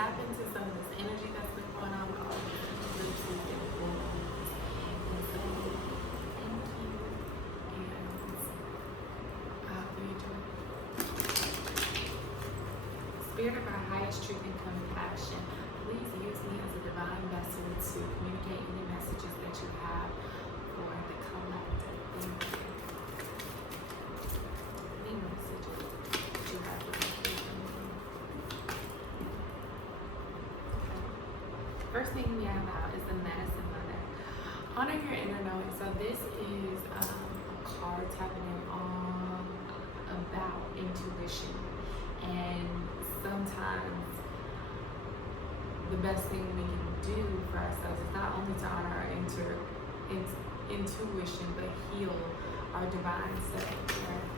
tap into some of this energy that's been going on with all of these eclipses and full moons. And so, thank you, and I hope you enjoy. Spirit of our highest truth and compassion, please use me as a divine vessel to communicate any messages that you have for the collective. Thank you. Any messages that you have for the collective. First thing we have out is the Medicine Mother. Honor your inner knowing. So this is a card tapping in all about intuition. And sometimes the best thing we can do for ourselves is not only to honor our intuition, but heal our divine self. Right?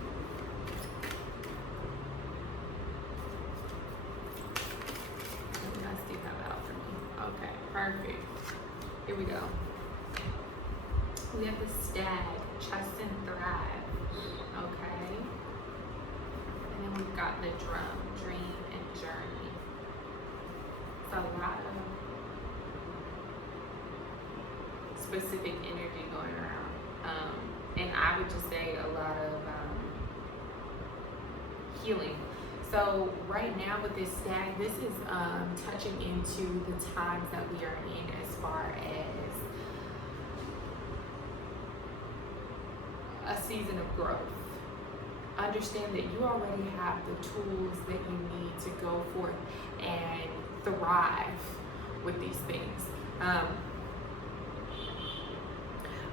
Let's get that out for me. Okay, perfect. Here we go. We have the Stag, Trust and Thrive. Okay. And then we've got the Drum, Dream and Journey. It's a lot of specific energy going around. And I would just say a lot of healing. So right now with this Stag, this is touching into the times that we are in as far as a season of growth. Understand that you already have the tools that you need to go forth and thrive with these things.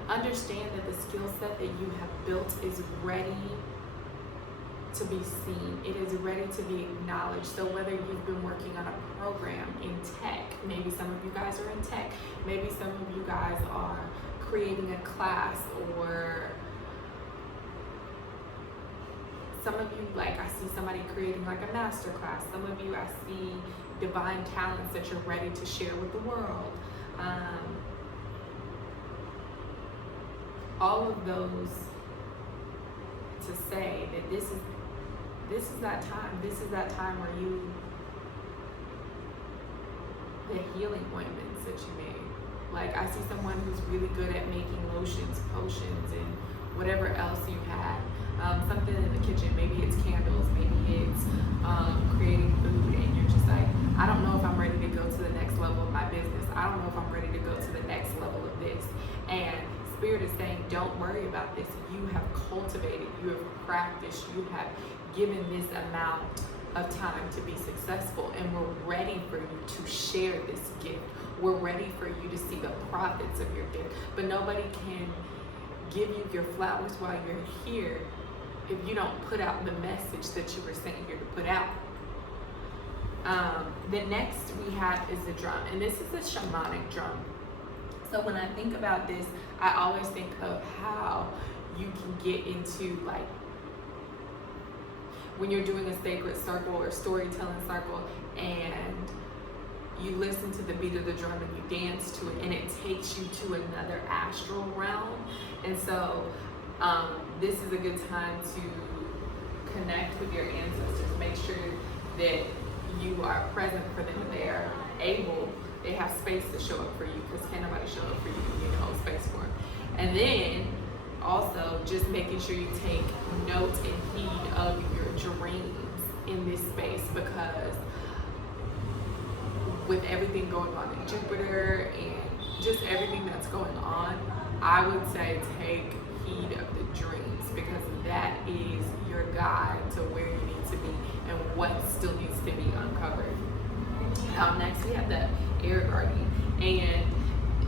Understand that the skill set that you have built is ready to be seen. It is ready to be acknowledged. So whether you've been working on a program in tech, maybe some of you guys are in tech, maybe some of you guys are creating a class, or some of you, like I see somebody creating like a master class. Some of you, I see divine talents that you're ready to share with the world. All of those to say that this is that time. This is that time where the healing ointments that you made. Like I see someone who's really good at making lotions, potions, and whatever else you had. Something in the kitchen, maybe it's candles, maybe it's creating food, and you're just like, I don't know if I'm ready to go to the next level of my business. I don't know if I'm ready to go to the next level of this. And Spirit is saying, don't worry about this. You have cultivated, you have practiced, you have given this amount of time to be successful, and we're ready for you to share this gift. We're ready for you to see the profits of your gift. But nobody can give you your flowers while you're here if you don't put out the message that you were sent here to put out. The next we have is the drum, and this is a shamanic drum. So when I think about this, I always think of how you can get into, like, when you're doing a sacred circle or storytelling circle, and you listen to the beat of the drum and you dance to it, and it takes you to another astral realm. And so this is a good time to connect with your ancestors. Make sure that you are present for them. They have space to show up for you, because can't nobody show up for you if you don't hold space for them. And then also just making sure you take note and heed of your dreams in this space, because with everything going on in Jupiter and just everything that's going on, I would say take heed of the dreams, because that is your guide to where you need to be and what still needs to be uncovered. Next we have the Air Guardian, and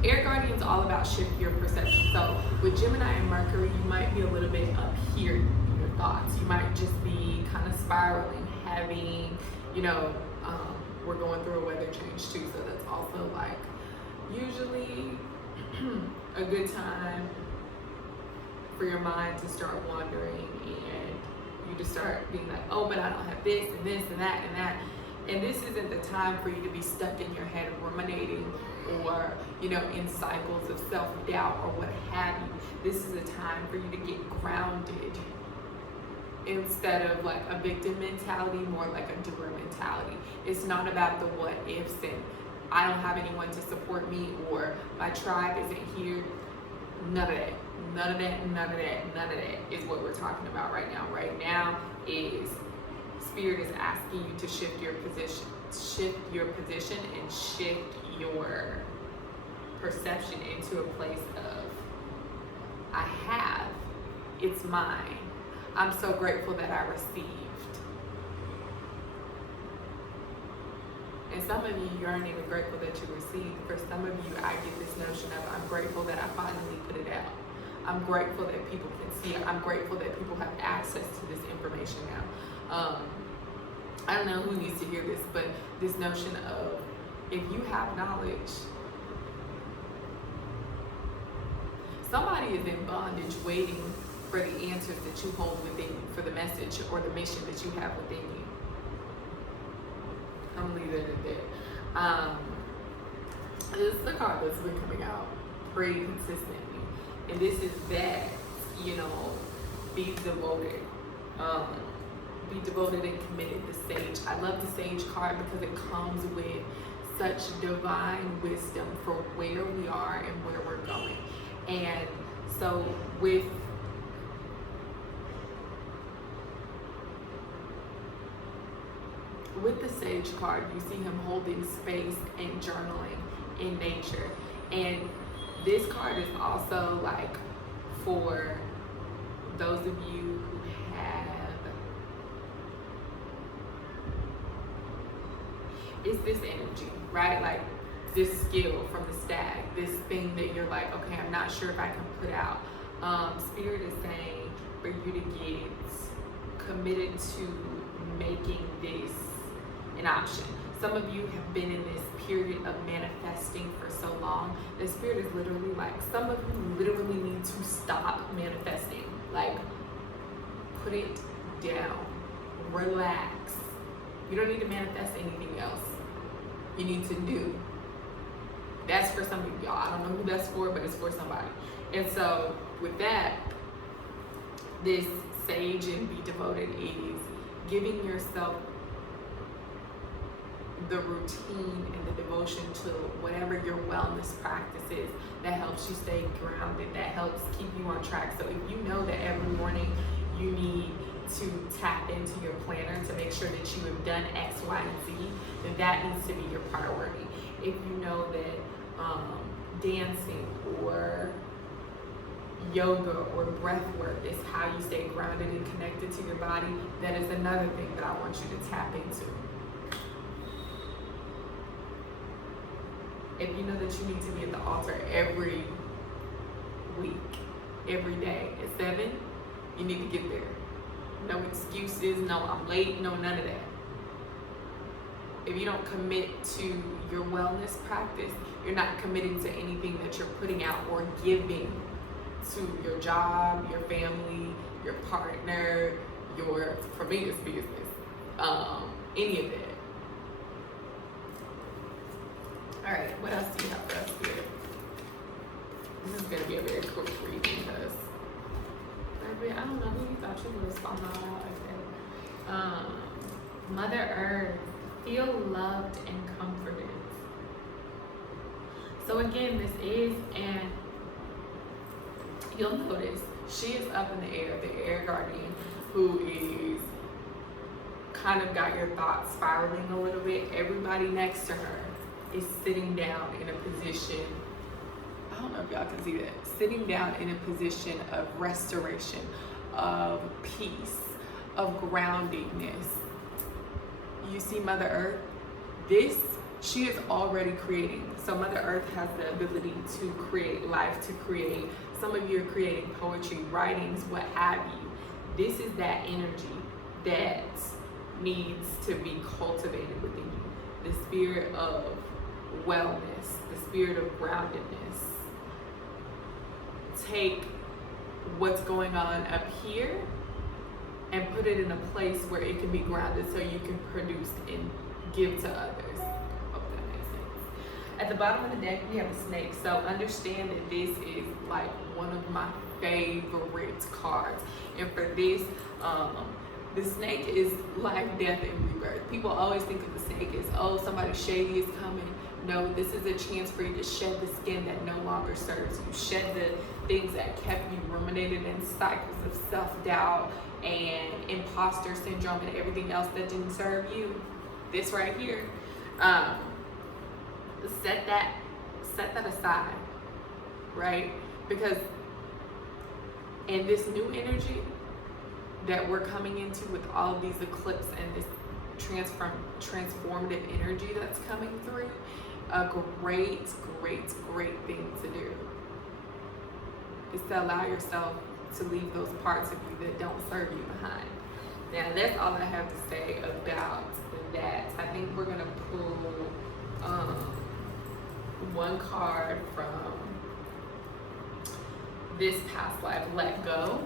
Air Guardian is all about shifting your perception. So with Gemini and Mercury, you might be a little bit up here in your thoughts. You might just be kind of spiraling, having, we're going through a weather change too, so that's also like usually a good time for your mind to start wandering, and you to start being like, oh, but I don't have this and this and that and that. And this isn't the time for you to be stuck in your head ruminating, or in cycles of self-doubt or what have you. This is a time for you to get grounded instead of like a victim mentality, more like a doer mentality. It's not about the what ifs and I don't have anyone to support me or my tribe isn't here. None of that. None of that, none of that, none of that is what we're talking about right now. Right now is Spirit is asking you to shift your position and shift your perception into a place of I have, it's mine. I'm so grateful that I received. And some of you aren't even grateful that you received. For some of you, I get this notion of I'm grateful that I finally put it out. I'm grateful that people can see it. I'm grateful that people have access to this information now. I don't know who needs to hear this, but this notion of if you have knowledge, somebody is in bondage waiting for the answers that you hold within you, for the message or the mission that you have within you. I'm gonna leave it at that. This is the card that's been coming out pretty consistently. And this is that, be devoted. Be devoted and committed, the Sage. I love the Sage card because it comes with such divine wisdom for where we are and where we're going. And so with the Sage card, you see him holding space and journaling in nature. And this card is also like for those of you who have, it's this energy, right? Like this skill from the stag, this thing that you're like, okay, I'm not sure if I can put out. Spirit is saying for you to get committed to making this an option. Some of you have been in this period of manifesting for so long. The Spirit is literally like, some of you literally need to stop manifesting. Like, put it down. Relax. You don't need to manifest anything else. You need to do. That's for some of y'all. I don't know who that's for, but it's for somebody. And so, with that, this Sage and Be Devoted is giving yourself the routine and the devotion to whatever your wellness practice is that helps you stay grounded, that helps keep you on track. So if you know that every morning you need to tap into your planner to make sure that you have done X, Y, and Z, then that needs to be your priority. If you know that dancing or yoga or breath work is how you stay grounded and connected to your body, that is another thing that I want you to tap into. If you know that you need to be at the altar every week, every day at 7, you need to get there. No excuses, no I'm late, no none of that. If you don't commit to your wellness practice, you're not committing to anything that you're putting out or giving to your job, your family, your partner, for me it's business, any of that. All right, what else do you have for us here? This is gonna be a very quick read because I don't know who you thought you were responding all out like that. Mother Earth, feel loved and comforted. So again, this is, and you'll notice she is up in the air guardian, who is kind of got your thoughts spiraling a little bit. Everybody next to her is sitting down in a position, I don't know if y'all can see that, sitting down in a position of restoration, of peace, of groundedness. You see Mother Earth? She is already creating. So Mother Earth has the ability to create life, to create. Some of you are creating poetry, writings, what have you. This is that energy that needs to be cultivated within you. The spirit of wellness, the spirit of groundedness. Take what's going on up here and put it in a place where it can be grounded so you can produce and give to others. Hope that makes sense. At the bottom of the deck, we have a snake. So understand that this is like one of my favorite cards. And for this, the snake is life, death, and rebirth. People always think of the snake as, oh, somebody shady is coming. No, this is a chance for you to shed the skin that no longer serves you. Shed the things that kept you ruminating in cycles of self-doubt and imposter syndrome and everything else that didn't serve you. This right here. Set that aside, right? Because in this new energy that we're coming into with all of these eclipses and this transformative energy that's coming through, a great thing to do is to allow yourself to leave those parts of you that don't serve you behind. Now, that's all I have to say about that. I think we're gonna pull one card from this past life, Let Go.